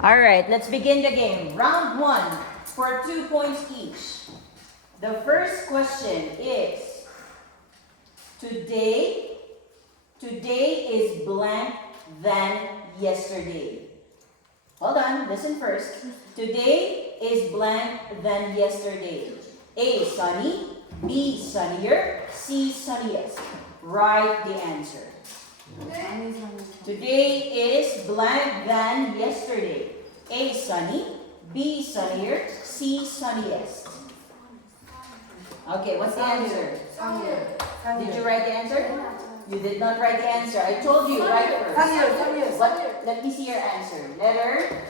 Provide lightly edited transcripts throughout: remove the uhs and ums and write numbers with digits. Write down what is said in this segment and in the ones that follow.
All right, let's begin the game. Round 1 for 2 points each. The first question is, today is blank than yesterday. Hold on, listen first. Today is blank than yesterday. A, sunny. B, sunnier. C, sunniest. Write the answer. Today is blank than yesterday. A, sunny. B, sunnier. C, sunniest. Okay, what's the answer? Did you write the answer? You did not write the answer. I told you, write first. Let me see your answer. Letter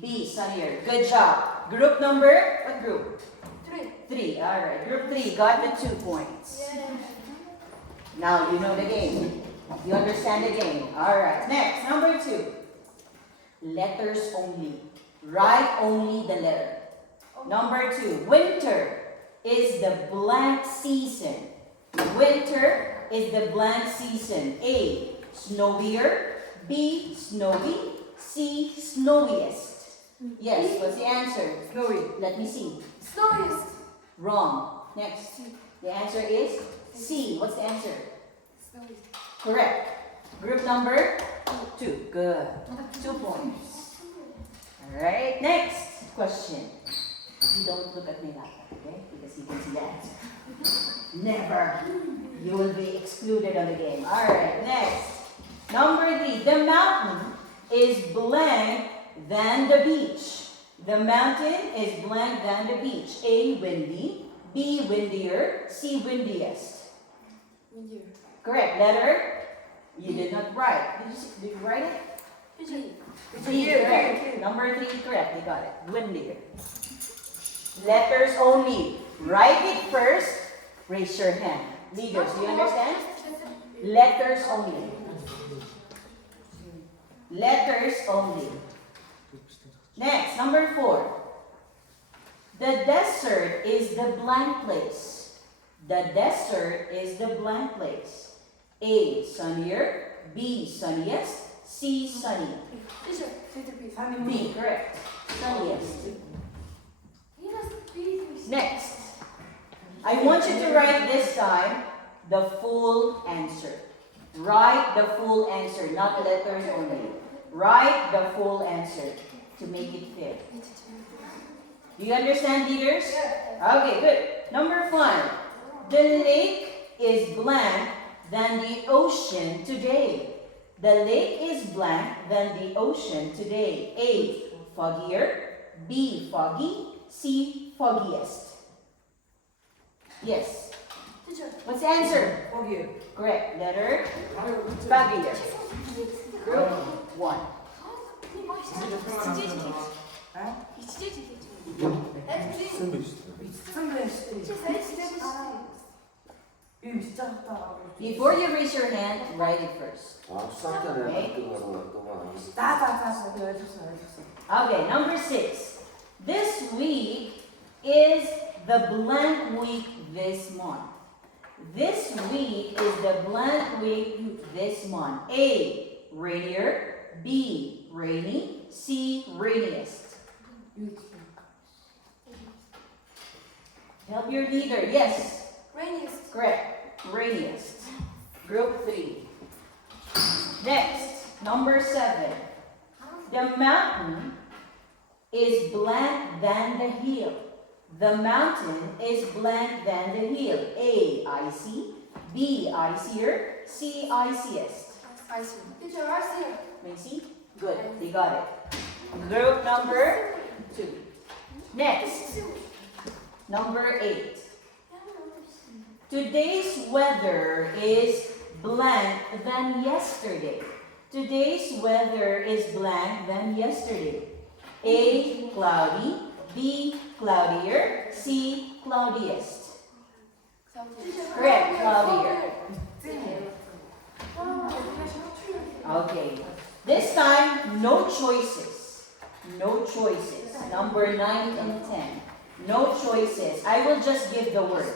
B, sunnier. Good job. Group number, what group? 3. All right. Group 3 got the 2 points. Now you know the game. You understand the game. All right. Next, number 2. Letters only. Write only the letter. Number 2. Winter is the blank season. Winter is the blank season. A, snowier. B, snowy. C, snowiest. Yes, what's the answer? Snowy. Let me see. Snowiest. Wrong. Next. The answer is C. What's the answer? Snowiest. Correct. Group number 2. Good. 2 points. Alright, next question. You don't look at my laptop, okay? Because you can see the answer. Never. You will be excluded on the game. Alright, next. Number 3. The mountain is blank than the beach. The mountain is blank than the beach. A, windy. B, windier. C, windiest. Windier. Correct. Letter? You did not write. Did you write it? B, correct. Number 3, correct. You got it. Windier. Letters only. Write it first. Raise your hand. Leaders, do you understand? Letters only. Letters only. Next, number 4. The desert is the blank place. The desert is the blank place. A, sunnier. B, sunniest. C, sunny. B, correct. Sunniest. Next, I want you to write this time the full answer. Write the full answer, not letters only. Write the full answer to make it fit. Do you understand, leaders? Okay, good. Number 5. The lake is blank than the ocean today. The lake is blank than the ocean today. A, foggier. B, foggy. C, foggiest. Yes. What's the answer? Foggier. Correct. Letter foggier. Group 1. Before you raise your hand, write it first. Okay, number 6. This week is the blank week this month. This week is the blank week this month. A, rainier. B, rainy. C, rainiest. Help your leader. Yes. Rainiest. Correct. Rainiest. Group 3. Next, number 7. The mountain is blank than the hill. The mountain is blank than the hill. A, icy. B, icier. C, iciest. Icy. Teacher, icy. Macy? Good. They got it. Group number 2. Next, number 8. Today's weather is blank than yesterday. Today's weather is blank than yesterday. A, cloudy. B, cloudier. C, cloudiest. Correct, cloudier. Okay. This time, no choices. No choices. Number 9 and 10. No choices. I will just give the word.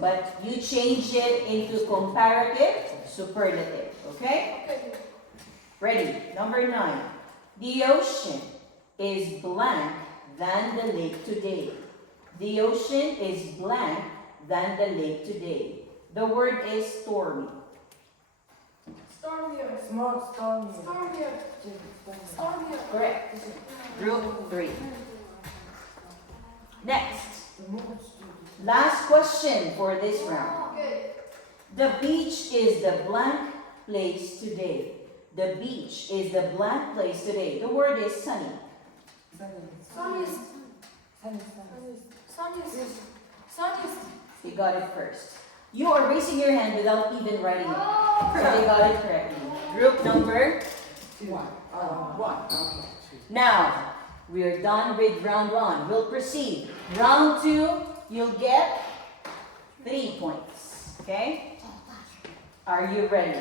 But you change it into comparative, superlative. Okay? Ready? Number 9. The ocean is blank than the lake today. The ocean is blank than the lake today. The word is stormy. Stormier. Small storm. Stormier. Stormier. Correct. Group 3. Next. Last question for this round. Okay. The beach is the blank place today. The beach is the blank place today. The word is sunny. Sunniest. Sunniest. Sunniest. You got it first. You are raising your hand without even writing it. So they got it correctly. Group number 1. Now, we are done with round 1. We'll proceed. Round 2, you'll get 3 points. Okay? Are you ready?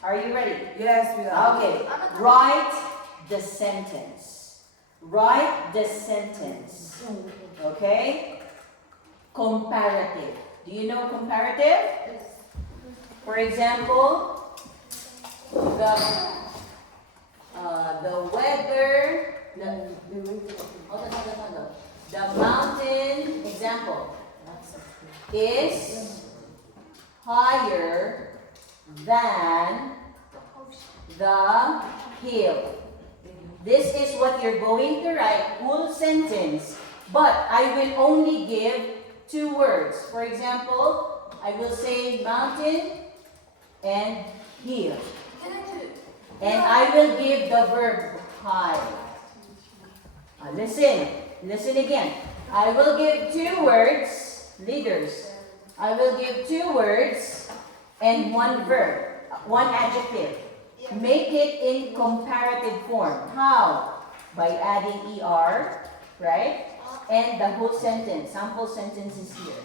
Are you ready? Yes, we are. Okay. Write the sentence. Write the sentence. Okay? Comparative. Do you know comparative? For example, the weather, the mountain, example, is higher than the hill. This is what you're going to write, full sentence, but I will only give 2 words. For example, I will say mountain and hill. And I will give the verb high. Listen again. I will give 2 words, leaders. I will give 2 words and 1 verb, 1 adjective. Make it in comparative form. How? By adding ER, right? And the whole sentence. Sample sentence is here.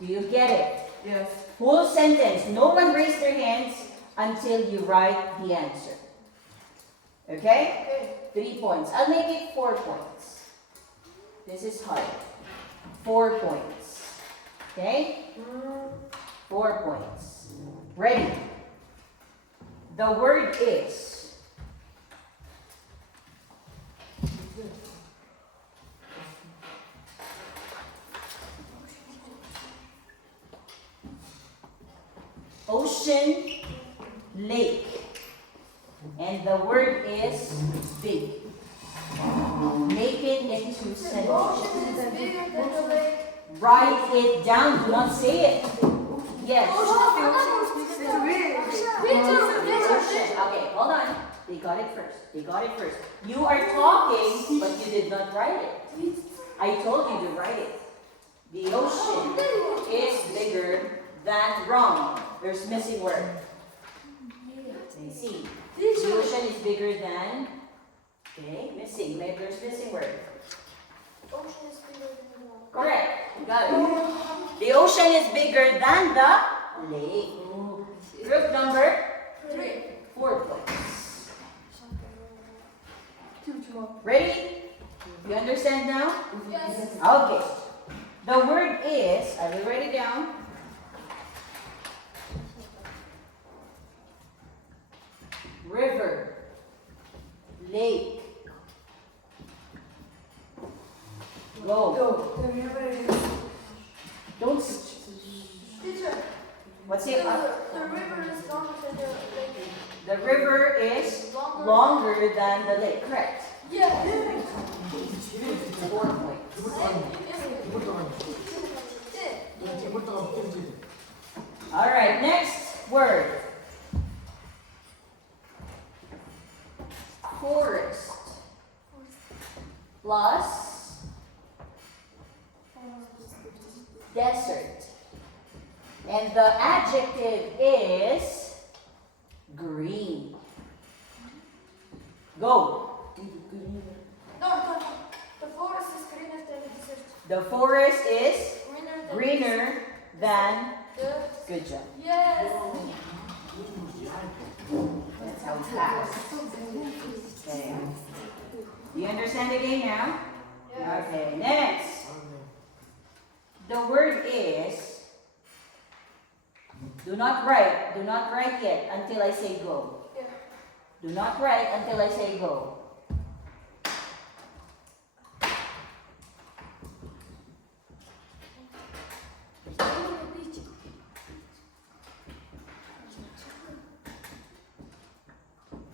Do you get it? Yes. Whole sentence. No one raise their hands until you write the answer. Okay? 3 points. I'll make it 4 points. This is hard. 4 points. Okay? 4 points. Ready? The word is ocean, lake. And the word is big. Make it into The sentences. ocean is bigger than the lake. Write it down. Do not say it. Yes. Okay, hold on. They got it first. You are talking, but you did not write it. I told you to write it. The ocean is bigger than wrong. There's missing word. See. The ocean is bigger than. Okay, missing. There's missing word. Ocean is bigger than the lake. Correct. You got it. The ocean is bigger than the lake. Group number 3. 4 points. Ready? You understand now? Yes. Okay. The word is, I will write it down. River, lake. Go. The river is Don't. Teacher, What's the it? river is longer than the lake. The river is longer than the lake. Correct. Yeah. 4 points. All right. Next word. Forest plus desert. And the adjective is green. Go. No. The forest is greener than the desert. The forest is Greener than greener than. the. Good job. Yes. That's how fast. Okay. You understand the game now? Yes. Okay, next. The word is, do not write yet until I say go. Yeah. Do not write until I say go.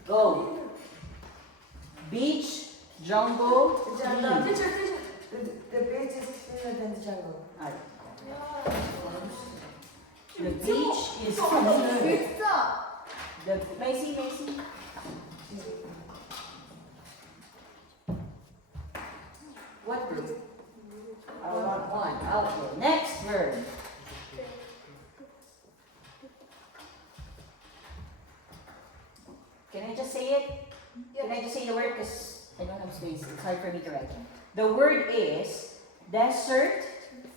Go. Beach, jungle, Jungle. beach. The beach is cleaner than the jungle. Alright. The beach is cleaner. The Macy. What verb? I want one. Okay. Next verb. Can I just say it? Can I just say the word? Because I don't have space. It's hard for me to write. The word is desert,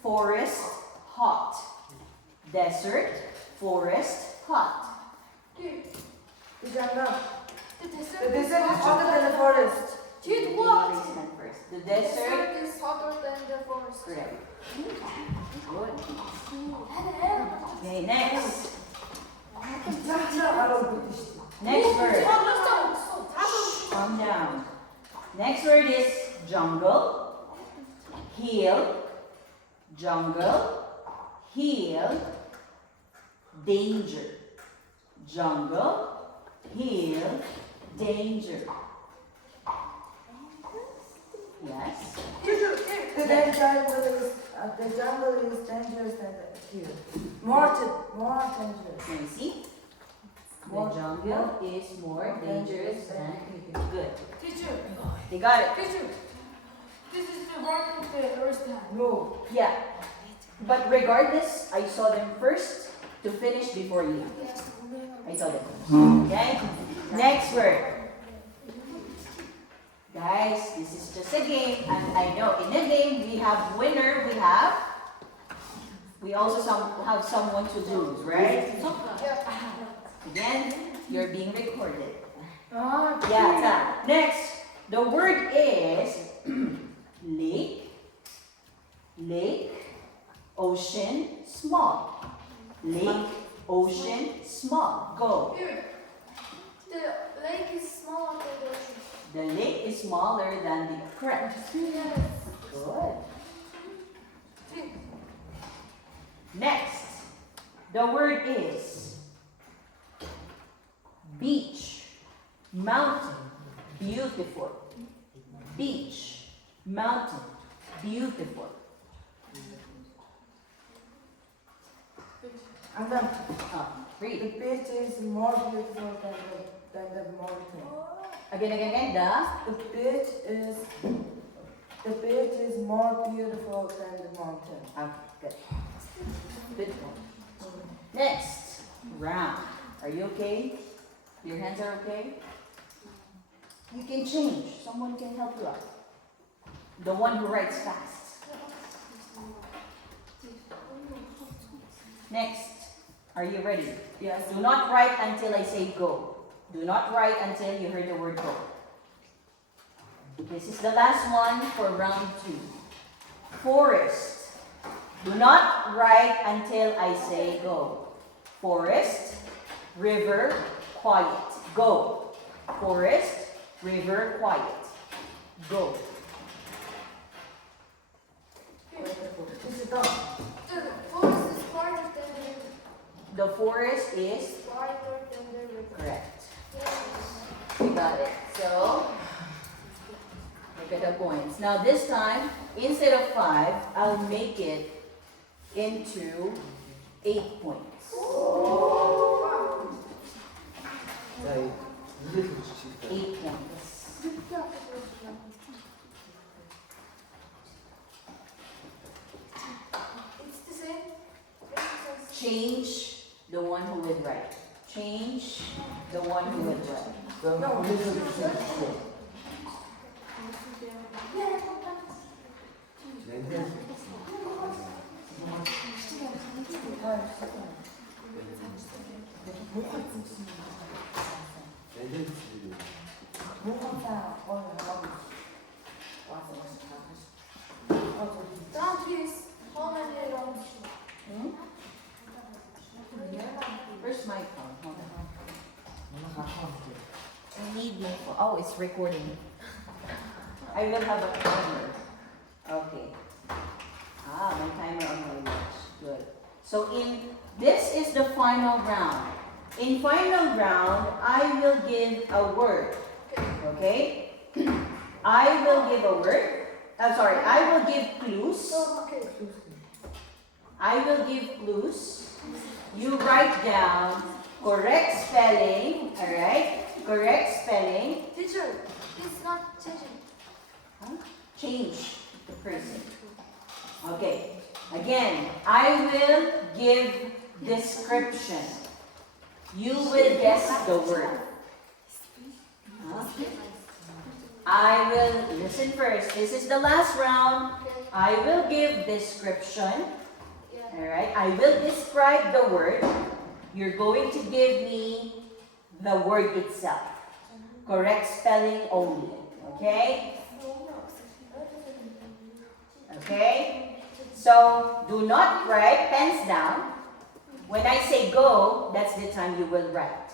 forest, hot. Desert, forest, hot. The jungle. The The desert desert is hotter than the forest. Dude, what? The The desert. desert is hotter than the forest. Correct. Good. Hello. Okay, next. Jungle. British. Next word. Calm down. Next word is jungle, hill, jungle, hill, danger. Jungle, hill, danger. Yes. The jungle is dangerous than the hill. More dangerous. Can you see? The jungle is more dangerous than good. Teacher, They got it. teacher, this is the work of the first time. No. Yeah. But regardless, I saw them first to finish before you. I saw them. Okay? Next word. Guys, this is just a game, and I know in a game we have winner, we also have someone to lose, right? Again, you're being recorded. Yeah, next, the word is lake, ocean, small. Lake, ocean, small. Go. Here, the lake is smaller than the ocean. The lake is smaller than the correct. Yes. Good. Next, the word is beach, mountain, beautiful. Beach, mountain, beautiful. And then The the beach is more beautiful than the mountain. Again, The beach is more beautiful than the mountain. Okay, good. Good one. Next, round. Are you okay? Your hands are okay? You can change. Someone can help you out. The one who writes fast. Next, are you ready? Yes. Do not write until I say go. Do not write until you heard the word go. This is the last one for round 2. Forest. Do not write until I say go. Forest, river, quiet. Go. Forest, river, quiet. Go. This is done. The forest is wider than the river. The forest is Wider than the river. correct. Yes. We got it. So, look at the points. Now this time, instead of 5, I'll make it into 8 points. 8 points. It's the same. Exercise. Change the one who would write. Change the one who would write. No. Round is how many rounds? Hmm? Where's my phone? Hold on. Oh, it's recording. I will have a timer. Okay. Ah, my timer on my watch. Good. So this is the final round. In final round, I will give a word. Okay? I will give a word. I'm sorry, I will give clues. Okay. I will give clues. You write down correct spelling. Alright? Correct spelling. Teacher, it's not changing. Huh? Change the person. Okay. Again, I will give description. You will guess the word. Huh? I will listen first. This is the last round. I will give description. Alright? I will describe the word. You're going to give me the word itself. Correct spelling only. Okay? Okay? So, do not write, pens down. When I say go, that's the time you will write.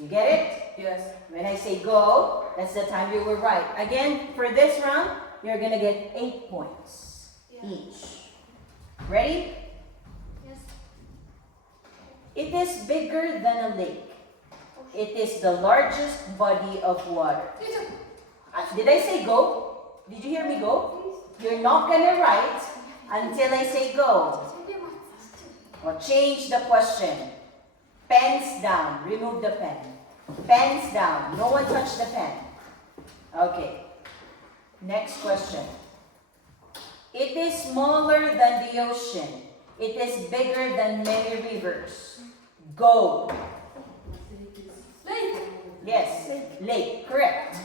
You get it? Yes. When I say go, that's the time you will write. Again, for this round, you're gonna get 8 points each. Ready? Yes. It is bigger than a lake. It is the largest body of water. Teacher. Did I say go? Did you hear me go? You're not gonna write until I say go. Or change the question. Pens down. Remove the pen. Pens down. No one touch the pen. Okay. Next question. It is smaller than the ocean. It is bigger than many rivers. Go. Lake. Yes. Lake. Correct.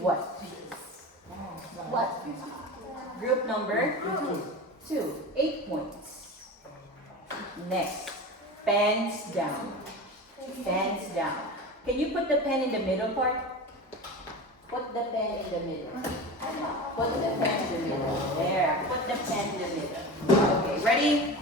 What? What? Group number 2. 8 points. Next. Pens down. Pens down. Can you put the pen in the middle part? Put the pen in the middle. Put the pen in the middle. There. Put the pen in the middle. Okay. Ready?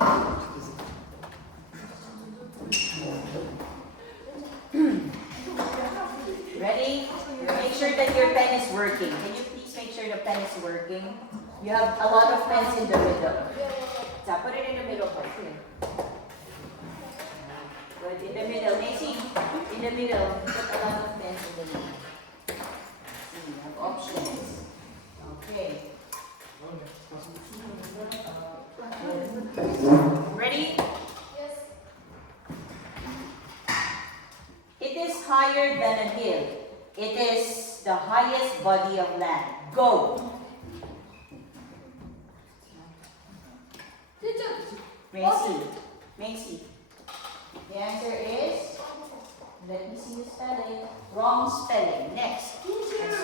Ready? Make sure that your pen is working. Can you please make sure the pen is working? You have a lot of pens in the middle. So put it in the middle part. Good. In the middle. Macy, in the middle. Put a lot of pens in the middle. You have options. Okay. Ready? Yes. It is higher than a hill. It is the highest body of land. Go. Teacher. Macy. Macy. The answer is, let me see the spelling. Wrong spelling. Next. I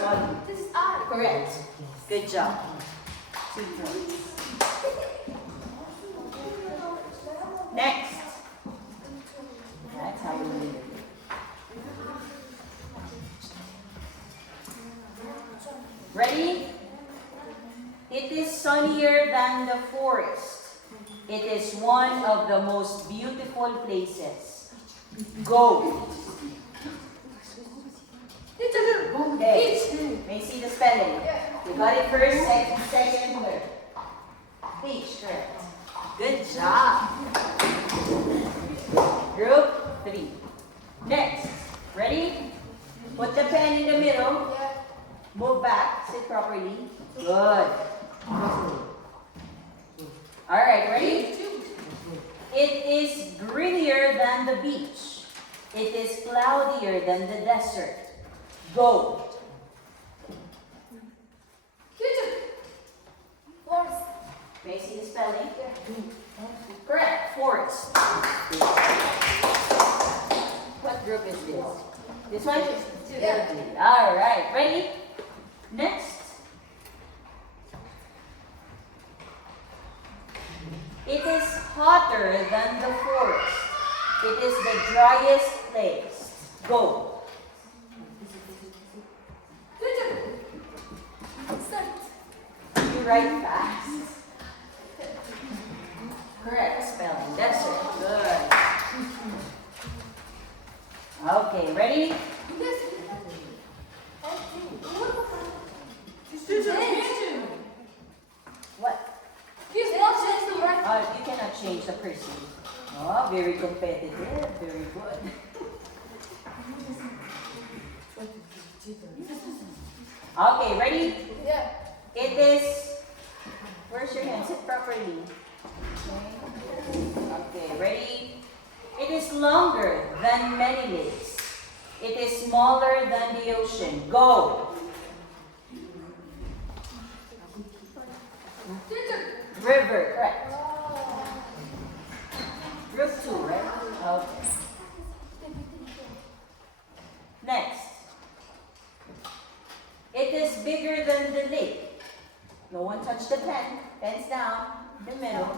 saw you. This is I. Correct. Good job. 2 points. Next. That's how we do it. Ready? It is sunnier than the forest. It is one of the most beautiful places. Go. Teacher. Okay. May see the spelling. You got it first, second, third. Peach, correct. Good job. Group 3. Next. Ready? Put the pen in the middle. Yeah. Move back. Sit properly. Good. Alright, ready? It is greener than the beach. It is cloudier than the desert. Go. Teacher. Forest. May I see the spelling? Correct. Forest. What group is this? This one? Yeah. Alright, ready? Next. It is hotter than the forest. It is the driest place. Go. Teacher. Start. You write fast. Correct spelling. Desert. Good. Okay. Okay, ready? What? You cannot change the person. Oh, very competitive. Very good. Okay, ready? It is. Where's your hand? Sit properly. Okay, ready? It is longer than many lakes. It is smaller than the ocean. Go. River, correct. Group 2, right? Okay. Next. It is bigger than the lake. No one touched the pen. Pen's down. The middle.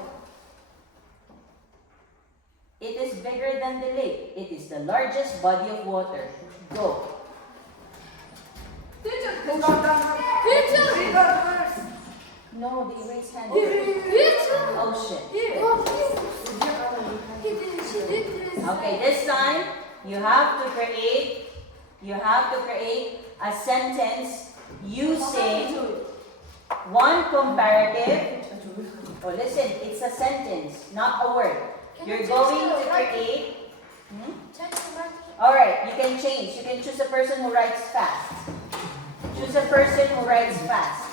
It is bigger than the lake. It is the largest body of water. Go. No, the erased hand. Ocean. Okay, this time you have to create a sentence using one comparative. Oh, listen, it's a sentence, not a word. You're going to create. Alright, you can change. You can choose a person who writes fast. Choose a person who writes fast.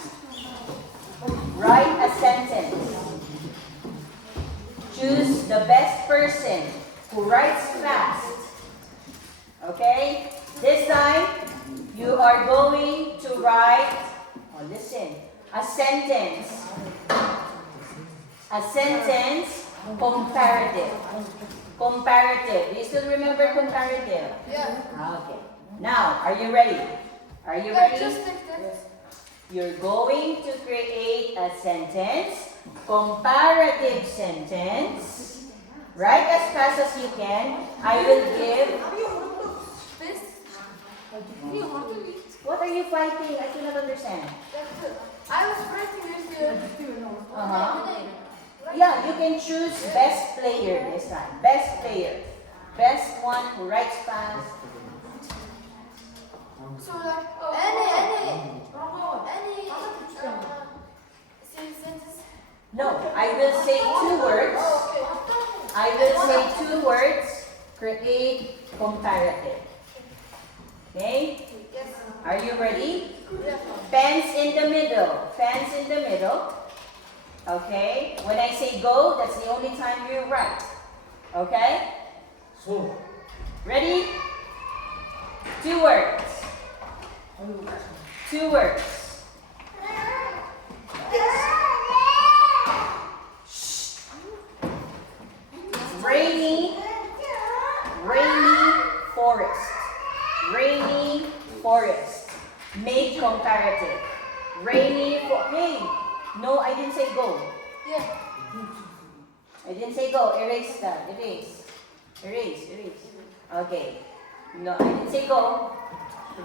Write a sentence. Choose the best person who writes fast. Okay? This time, you are going to write, listen, a sentence. A sentence comparative. Comparative. Do you still remember comparative? Yeah. Okay. Now, are you ready? Are you ready? Just like that. You're going to create a sentence, comparative sentence. Write as fast as you can. I will give. This. What are you fighting? I cannot understand. I was writing with you. Yeah, you can choose best player this time. Best player. Best one who writes fast. So like any sentence. No, I will say 2 words. I will say 2 words. Create comparative. Okay? Yes. Are you ready? Yeah. Pens in the middle. Pens in the middle. Okay? When I say go, that's the only time you write. Okay? Ready? 2 words. 2 words. Rainy forest. Rainy forest. Make comparative. Hey, no, I didn't say go. Yeah. I didn't say go. Erase that. Erase. Okay. No, I didn't say go.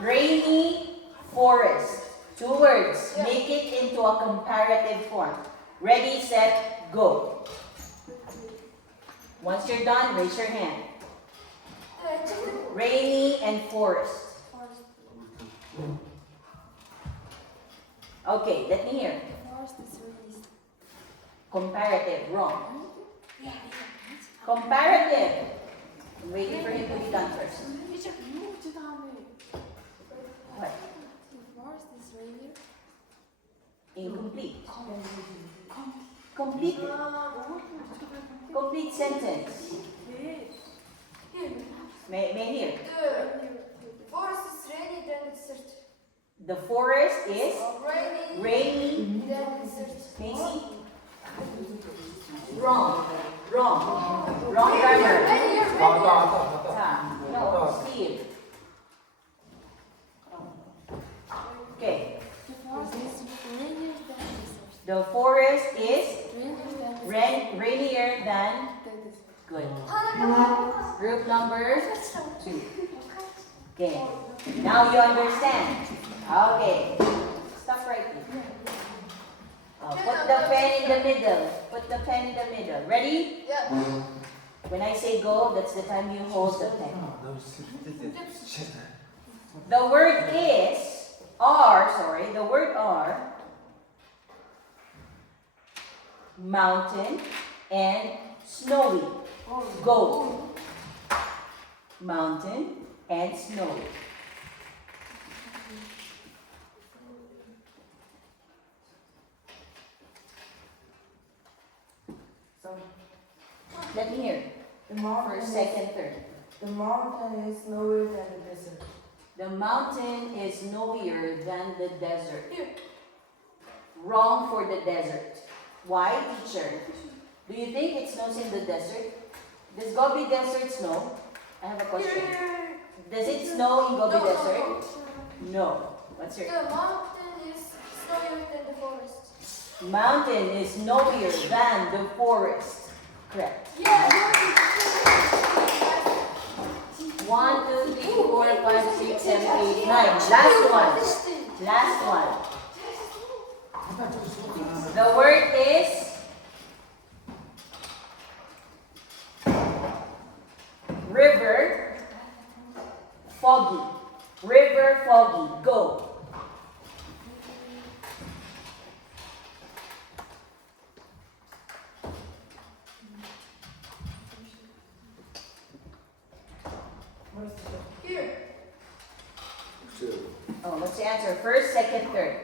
Rainy forest. 2 words. Yeah. Make it into a comparative form. Ready, set, go. Once you're done, raise your hand. Rainy and forest. Okay, let me hear. Comparative, wrong. Comparative. I'm waiting for you to be done first. What? Incomplete. Complete. Complete sentence. May hear. The forest is rainy, then desert. The forest is Rainy, rainy. then desert. Macy? Wrong. Wrong grammar. No, Steve. Okay. The forest is rainier than. Good. Group number 2. Okay. Now you understand. Okay. Stop writing. Put the pen in the middle. Put the pen in the middle. Ready? Yeah. When I say go, that's the time you hold the pen. The word is, the word are mountain and snowy. Go. Mountain and snowy. So Let me hear. the mountain First, is, second, third. the mountain is snowier than the desert. The mountain is snowier than the desert. Here. Wrong for the desert. Why, teacher? Do you think it snows in the desert? Does Gobi Desert snow? I have a question. Here. Does it snow in Gobi No, Desert? no. No. What's your The mountain is snowier than the forest. mountain is snowier than the forest? Correct. Yeah. 1, 2, 3, 4, 5, 6, 7, 8, 9. Last one. Last one. The word is river foggy. River foggy. Go. Where's the Here. Oh, what's the answer? First, second, third.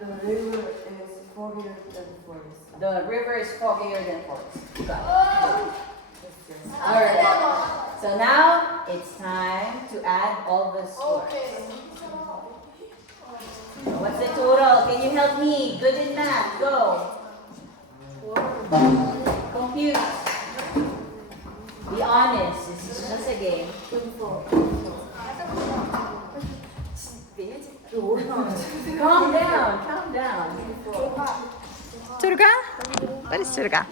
The river is foggier than the forest. The river is foggier than forest. Got Oh. That's yours. Alright. So now it's time to add all the scores. Okay. What's the total? Can you help me? Good in math. Go. Compute. Be honest. This is just a game. Calm down. Calm down. Turga? What is turga?